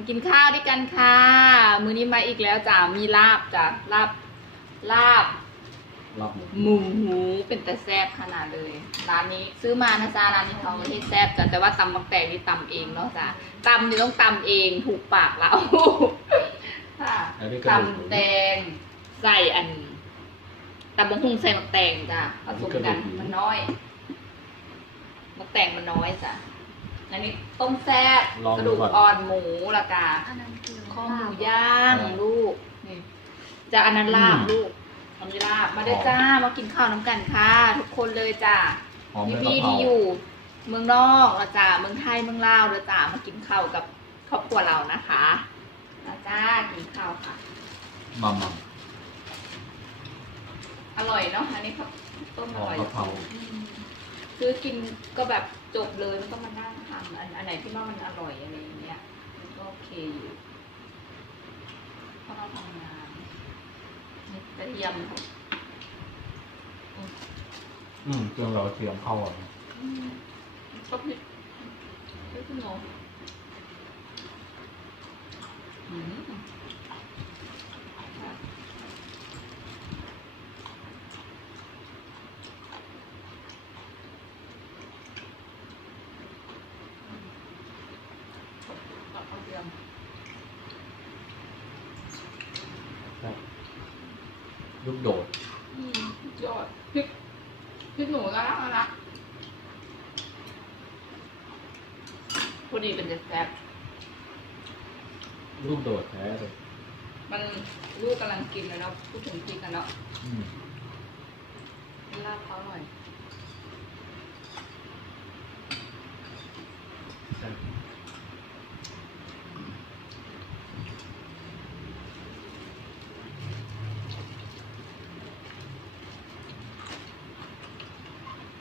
มากินข้าวด้วยกันค่ะ มื้อนี้มาอีกแล้วจ้ามีลาบจ้ะลาบลาบรับหมูหมูหูเป็นแต่แซ่บขนาดเลยร้านนี้ซื้อมานะจ๊ะร้านนี้เขาไม่ให้แซ่บจ้ะแต่ว่าตำบักแตงนี่ตำเองเนาะจ้ะตำนี่ต้องตำเองถูกปากเราค่ะอันนี้กระดูกหมู ตำแตงใส่อันตำบักหุ่งใส่บักแตงจ้ะผสมกันมันน้อยบักแตงมันน้อยจ้ะ อันนี้ต้มแซ่บกระดูกอ่อนหมูละกาอันนั้นคือข้อหมูย่างลูกนี่จะอันนั้นลาบลูกอันนี้ลาบมาได้จ้ามากินข้าวน้ำกันค่ะ ทุกคนเลยจ้า หอมพี่ใบพี่กะเพราที่อยู่เมืองนอกละจ้าเมืองไทยเมืองลาวละจ้ามากินข้าวกับครอบครัวเรานะคะละจ้ากินข้าวค่ะ มัมมัมอร่อยเนาะอันนี้ข้าวต้มอหอมร่อยกะเพราอืม ซื้อกินก็แบบจบเลยไม่ต้องมานั่งทำอันอันไหนที่ว่ามันอร่อยอะไรอย่างเงี้ยมันก็โอเคอยู่เพราะเราทำงานนี่กระเทียมค่ะอืมเครื่องเราเทียมเข้าอะอืมก็พริกพริกหนูอืมตักกระเทียม ลูกโดดอืมสุดยอดพริกพริกหนูน่ารักน่ารักพอดีเป็นจะแซ่บลูกโดดแท้เลยมันลูกกำลังกินเลยเนาะพูดถึงพริกกันเนาะอืมลาบเขาหน่อยใช่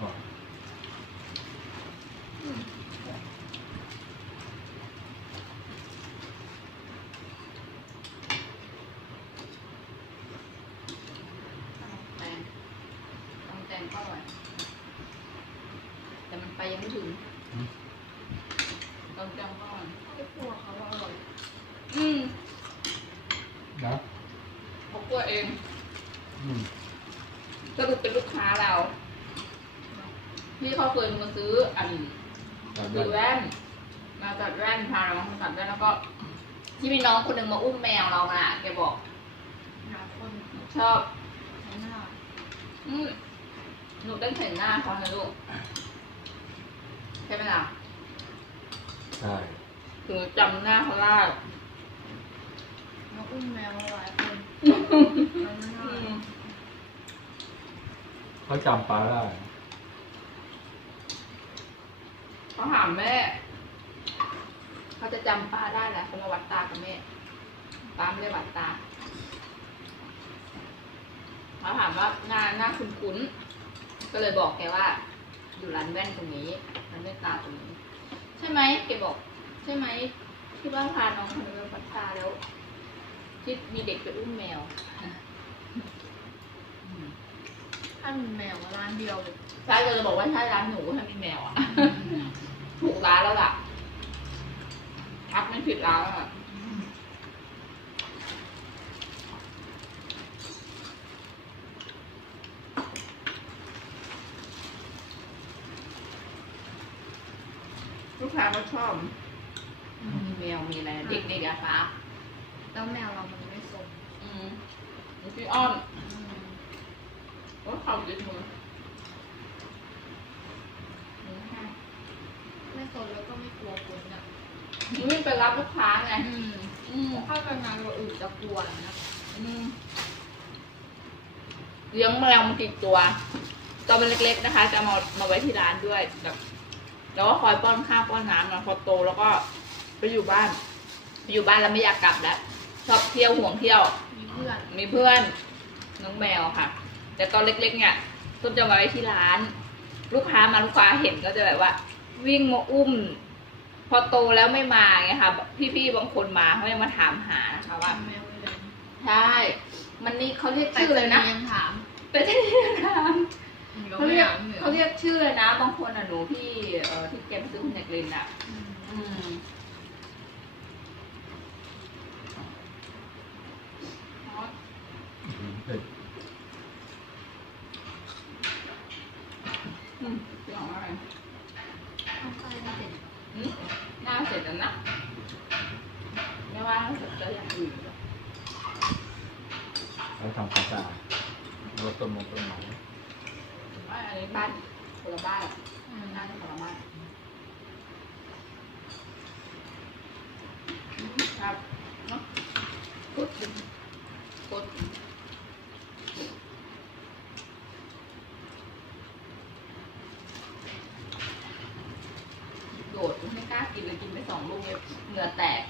อ๋อ แตงตองแตงก็อร่อยแต่มันไปยังไม่ ถึงอืมตองแตงก็อร่อยไอ้พวกเขาอร่อยอืมนะเขากลัวเองอืมสรุปเป็นลูกค้าเราที่เขาเคยมาซื้ออันแต่ซื้อได้แว่นมาตัดแว่นพาน้องมาตัดแว่นแล้วก็ ที่มีน้องคนหนึ่งมาอุ้มแมวเรามาแกบอกหนาคนชอบ ใช้หน้าอืมหนูต้องเห็นหน้าเขานะลูก ใช่ไหมล่ะใช่ถึงจำหน้าเขาได้แล้วอุ้มแมวมาหลายคนมันไม่น่าอืมเขาจำปลาได้เขาถามแม่เขาจะจำป้าได้แหละคนละวัดตากับแม่ป้าไม่ได้วัดตาเขาถามว่าหน้าหน้าคุ้นๆก็เลยบอกแกว่า อยู่ร้านแว่นตรงนี้ ร้านแว่นตาตรงนี้ ใช่ไหมแกบอก ใช่ไหมที่ว่าพาน้องคนนี้ไปวัดตาแล้ว ที่มีเด็กไปอุ้มแมวถ้ามีแมวมาร้านเดียวเลยใช่ก็เลยบอกว่าใช่ร้านหนูถ้ามีแมวอะถูกร้านแล้วล่ะทักไม่ผิดร้านแล้วอะลูกค้าก็ ชอบ มีแมวมีอะไรเด็กๆอะคะแล้วแมวเรามันไม่สนอืมพี่อ้อมอืมก็เขาติดมือมือให้ไม่สนแล้วก็ไม่กลัวคนอะวิ่งไปรับลูกค้าไงอืมอืมถ้าไปงานเราอื่นจะกลัวนะอืมเลี้ยงแมวมาติดตัว ตอนมันเล็กๆนะคะ จะมามาไว้ที่ร้านด้วยแบบ แล้วก็คอยป้อนข้าวป้อนน้ำนะพอโตแล้วก็ไปอยู่บ้านไปอยู่บ้านแล้วไม่อยากกลับแล้ว ชอบเที่ยวห่วงเที่ยว มีเพื่อน มีเพื่อนน้องแมวค่ะ แต่ตอนเล็ก ๆ เนี่ยต้นจะมาไว้ที่ร้าน ลูกค้ามาลูกค้าเห็นก็จะแบบว่า วิ่งมาอุ้ม พอโตแล้วไม่มาไงค่ะ พี่ๆบางคนมาเขายังมาถามหานะคะว่าแมวเลยใช่ มันนี่เขาเรียกชื่อเลยนะยังถามเป็นที่เรียกถามก็ เขาเรียกเขาเรียกชื่อเลยนะ บางคนอะหนูที่เอ่อที่เก็บซื้อคุณเอกเล่นอะ อืมอืมของอะไรน่าเสร็จนะไม่ว่าเราจะอยางอื่น แล้ทำความสะอาดรดต้นมงต้นไม้ บ้านคนละบ้านบ้านคนละบ้านครับเนาะพุดพุดโดดไม่กล้ากินเลยกินไปสองลูกเนี่ยเหงื่อแตก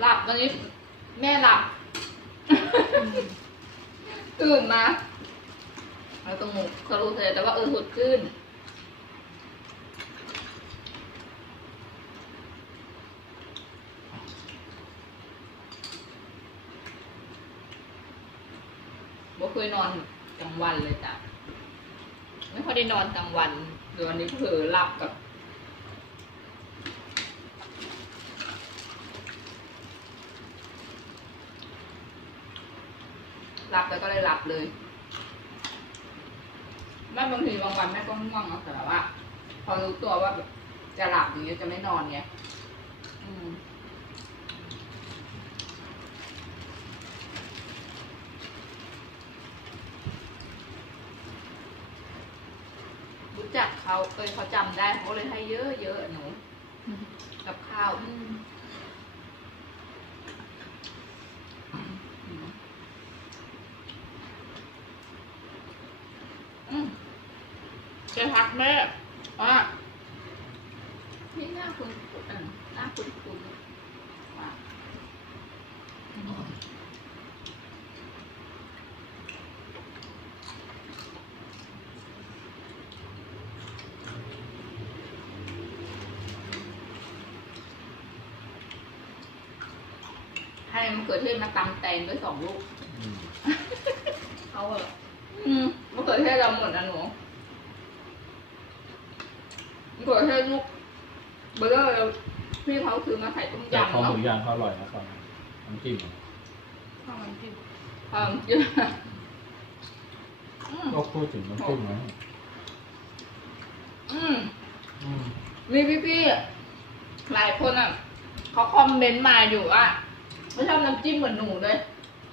หลับวันนี้แม่หลับ ตื่นมาแล้วตรงหมูเขารู้เลยแต่ว่าเออหดขึ้นบ่เคยนอนกลางวันเลยจ้ะไม่ค่อยได้นอนกลางวันเดี๋ยววันนี้เผลอหลับกับ หลับแล้ว ก็เลยหลับเลยแม่บางทีบางวันแม่ก็ง่วงนะแต่ว่า พอรู้ตัวว่าแบบจะหลับอย่างเงี้ยจะไม่นอนไงอืมรู้จักเขาเอยเขาจำได้เขาก็เลยให้เยอะเยอะๆหนู กับข้าวอืมอืม อืมจะทักแม่ว่าพี่หน้าคุณเออหน้าคุณคุณว่าให้ มะเขือเทศมาตำแตงด้วยสองลูกอืมเอาเหอะอืมมะเขือเทศเราหมดนะหนูมะเขือเทศลูกเบอร์เกอร์พี่เขาคือมาใส่ต้มแต่ยำข้าวหเนาะมูย่างเขาอร่อยนะตอนน้ำจิ้มข้าวมันจิ้มความเยอะอืมก็พูดถึงน้ำจิ้มนะอืม อืมมีพี่ๆหลายคนอะเขาคอมเมนต์มาอยู่ว่า ไม่ชอบน้ำจิ้มเหมือนหนูเลย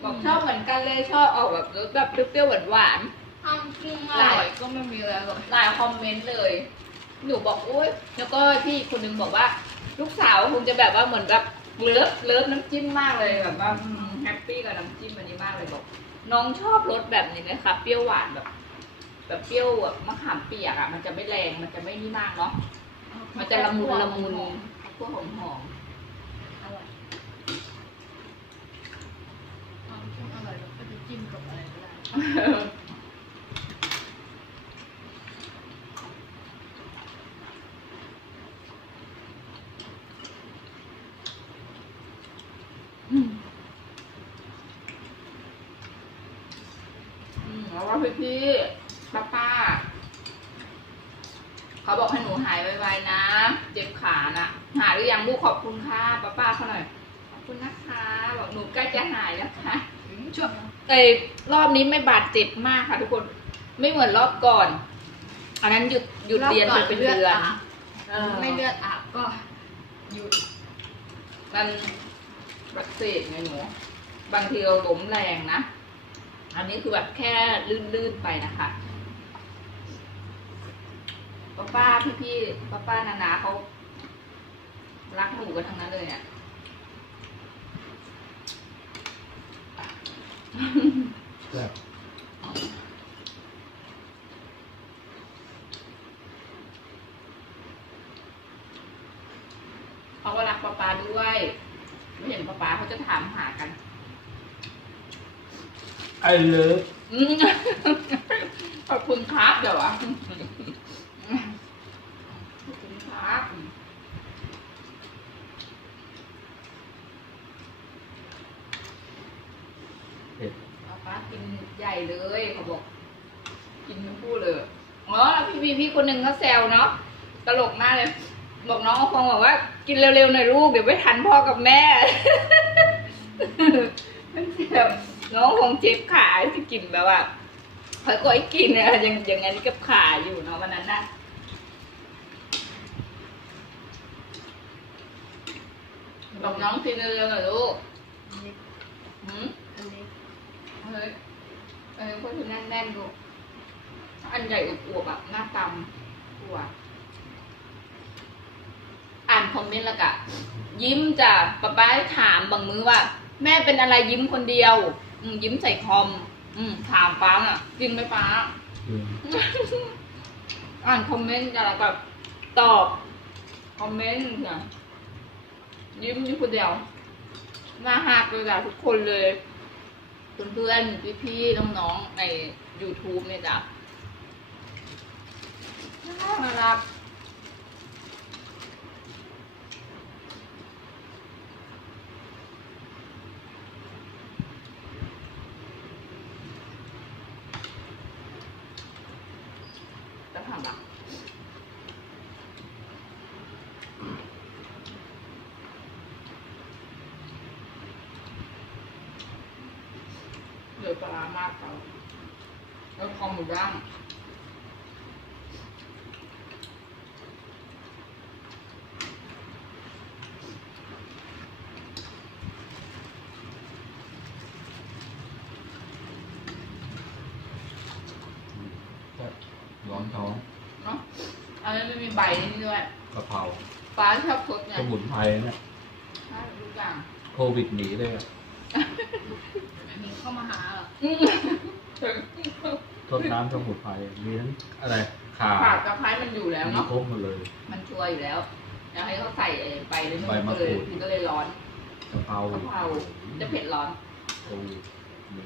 บอกชอบเหมือนกันเลยชอบออกแบบรสแบบเปรี้ยวๆหวานๆข้าวจิ้มอร่อยก็ไม่มีอะไรหรอกหลายคอมเมนต์เลย หนูบอกอุ้ยแล้วก็พี่คนนึงบอกว่า ลูกสาวคงจะแบบว่าเหมือนแบบเลิฟเลิฟน้ำจิ้มมากเลยแบบว่าแฮปปี้กับน้ำจิ้มอันนี้มากเลยบอก น้องชอบรสแบบนี้นะคะเปรี้ยวหวานแบบ แบบเปรี้ยวแบบมะขามเปียกอะมันจะไม่แรงมันจะไม่นี่มากเนาะมันจะละมุนละมุนพวกหอมหอมอร่อยข้าวจิ้มอร่อยแล้วก็จะจิ้มกับอะไรก็ได้ อืมอืม แล้วว่าพี่พี่ป้าป้าเขาบอกให้หนูหายไวๆนะ เจ็บขานะหายหรือยังลูกขอบคุณค่ะป้าป้าเขาหน่อย ขอบคุณนะคะ บอกหนูใกล้จะหายแล้วค่ะ ช่วงเอยรอบนี้ไม่บาดเจ็บมากค่ะทุกคน ไม่เหมือนรอบก่อน อันนั้นหยุดหยุดเรียนไปเป็นเดือนเออไม่เลือดอาบก็หยุดมันบักเสบไงหนูบางทีเราล้มแรงนะ อันนี้คือแบบแค่ลื่นๆไปนะคะป้าป้าพี่พี่ป้าป้านานาเขารักหนูกันทั้งนั้นเลยเนี่ย แซ่บเขาก็รักป้าป้าด้วยไม่เห็นป้าป้าเขาจะถามหากัน ไอเลิฟ อืมขอบคุณครับเดี๋ยวอะขอบคุณครับ เผ็ด ป้าป้ากิน ใหญ่เลยเขาบอก กินทั้งคู่เลยอ๋อแล้วพี่พี่พี่คนหนึ่งเขาแซวเนาะตลกมากเลย บอกน้องคงบอกว่า กินเร็วๆหน่อยลูกเดี๋ยวไม่ทันพ่อกับแม่มันแซวน้องคงเจ็บขาที่กินแบบว่าค่อยๆกินเนี่ยยังยังงั้นกับขาอยู่เนาะวันนั้นนะบอกน้องทีนึงเลยเหรอลูกอันเล็กหืมอันเล็กเฮ้ยเออพวกที่แน่นๆดูอันใหญ่อวบๆแบบหน้าตำตัวอ่านคอมเมนต์แล้วกะ ยิ้มจ้ะป๊าป้าถามบางมื้อว่า แม่เป็นอะไรยิ้มคนเดียว อืมยิ้มใส่คอม อืมถามป้าน่ะจริงไหมป้าจริงอ่านคอมเมนต์อะไรแบบตอบ คอมเมนต์ค่ะยิ้มอยู่คนเดียวน่าฮักเลยจ้ะทุกคนเลย เพื่อนๆพี่ๆน้องๆใน YouTube เนี่ยจ้ะน่ารักจะทำอะ เหลือปลาร้ามากเปล่าแล้วคอหมูย่างก็ร้อนท้องเนาะอันนี้ไม่มีใบนี่ด้วยกะเพราปลาชอบสดไงสมุนไพรเนี่ยใช่ทุกอย่าง โควิดหนีเลยอะ มีเข้ามาหาเหรออืมทดน้ำสมุนไพรมีทั้งอะไรข่าขาดตะไคร้มันอยู่แล้วมีเนาะ ครบหมดเลยมันชัวร์อยู่แล้ว แล้วให้เขาใส่ไอ้ใบเลยใบมะเลกรูยดมันก็เลยร้อน กะเพรากะเพรา จะเผ็ดร้อนโควิดหนี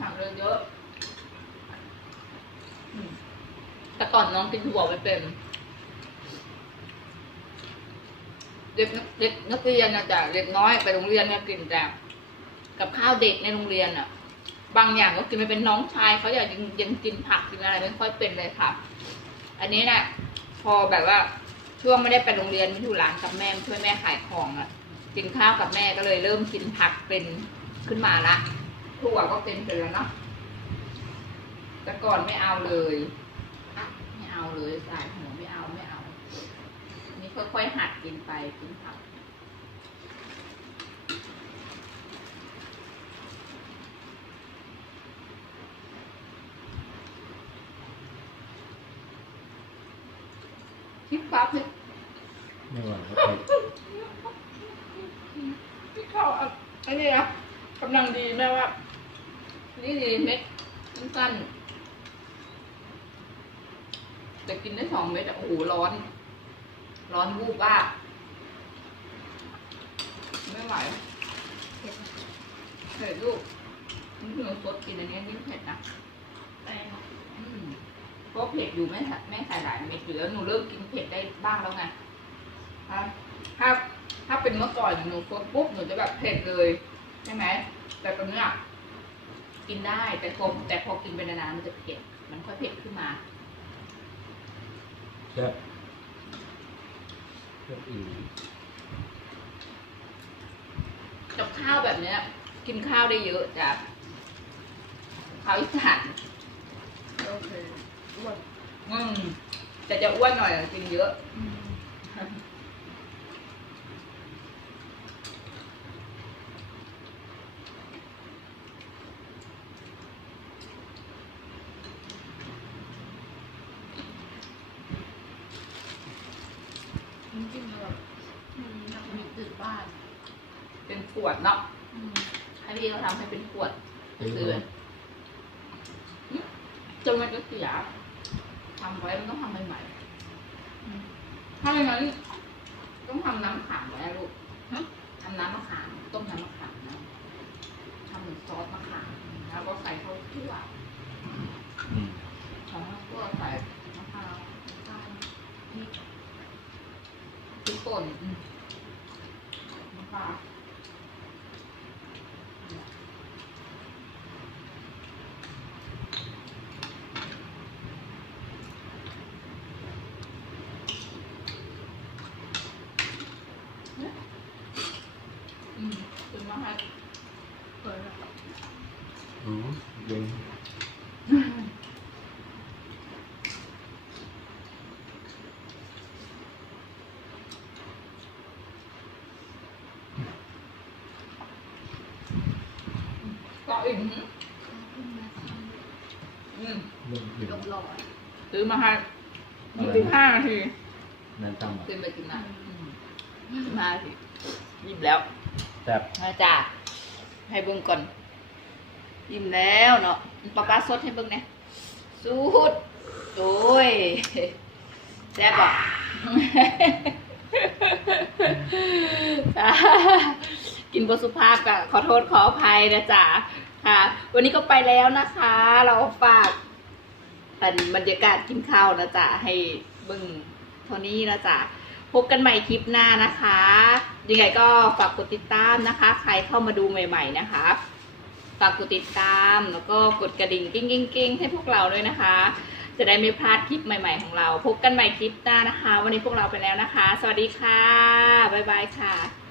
ผักเยอะๆอืมแต่ก่อนน้องกินถั่วไม่เป็น เด็กนักเด็กนักเรียนนะจ๊ะเด็กน้อยไปโรงเรียนเนี่ยกินแต่กับข้าวเด็กในโรงเรียนอะ บางอย่างก็กินไม่เป็นน้องชายเขาอยากยังยังกินผักกินอะไรไม่ค่อยเป็นเลยค่ะ อันนี้น่ะพอแบบว่าช่วงไม่ได้ไปโรงเรียนไม่อยู่ร้านกับแม่ช่วยแม่ขายของอะกินข้าวกับแม่ก็เลยเริ่มกินผักเป็นขึ้นมาละถั่วก็เป็นไปแล้วเนาะแต่ก่อนไม่เอาเลยไม่เอาเลยสายหัวไม่เอาไม่เอา นี่ ค่อยๆหัดกินไปกินผักคิดปั๊บเลยไม่ไหวแล้วไปพี่เข้าอะอันนี้นะกำลังดีแม่ว่า นี่ดีเม็ดสั้นๆแต่กินได้สองเม็ดอะโอ้โหร้อน ร้อนวูบว่าบไม่ไหวเผ็ดเผ็ดลูกนี่คือสดกินอันนี้ยิ่งเผ็ดนะแป้งอืมเพราะเผ็ดอยู่ไม่ใส่ไม่ใส่หลายเม็ดอยู่แล้วหนูเริ่มกินเผ็ดได้บ้างแล้วไงถ้าถ้าถ้าเป็นเมื่อก่อนหนูฟดปุ๊บหนูจะแบบเผ็ดเลยใช่ไหมแต่ตอนนี้อะกินได้แต่พอแต่พอกินไปนานๆมันจะเผ็ดมันค่อยเผ็ดขึ้นมาแซ่บแซ่บอีกกับข้าวแบบเนี้ย กินข้าวได้เยอะจ้ะข้าวอีสานโอเคอ้วนอืมแต่จะอ้วนหน่อยอะกินเยอะ อืมน้ำจิ้มแบบอืมอยากมีตื่นบ้าน เป็นขวดเนาะอืมให้พี่เขาทำให้เป็นขวดเจ๊ซื้อจนมันก็เสียทำไว้มันต้องทำใหม่อืมๆถ้าอย่างนั้นต้องทำน้ำขามไว้อะลูกฮะทำน้ำมะขามต้มน้ำมะขามนะทำเหมือนซอสมะขามแล้วก็ใส่ข้าวคั่วอืมของข้าวคั่วใส่มะพร้าวตาลพริกพริกป่นอืมมะพร้าว Yeah. ต่ออกหือิ่องอื่นกับหลอดซื้อมาให้ยี่สิบห้านาทีนั่นตั้งหมดขึ้นไปกินน้ำยี่สิบห้านาทียิ้มแล้วแซ่บมาจ้าให้เบิ่งก่อนยิ้มแล้วเนาะป้าป้าสดให้เบิ่งเนี่ยสุดโอ้ยแซ่บอะ กินบสุภาพก็ขอโทษขออภัยนะจ๊ะค่ะ วันนี้ก็ไปแล้วนะคะ เราฝากเป็นบรรยากาศกินข้าวนะจ๊ะให้เบิ่งเท่านี้นะจ๊ะพบกันใหม่คลิปหน้านะคะ ยังไงก็ฝากกดติดตามนะคะ ใครเข้ามาดูใหม่ ๆนะคะ ฝากกดติดตามแล้วก็กดกระดิ่งกิ้งกิ้งกิ้งให้พวกเราด้วยนะคะ จะได้ไม่พลาดคลิปใหม่ ๆ ของเรา พบกันใหม่คลิปหน้านะคะ วันนี้พวกเราไปแล้วนะคะ สวัสดีค่ะ บ๊ายบายค่ะ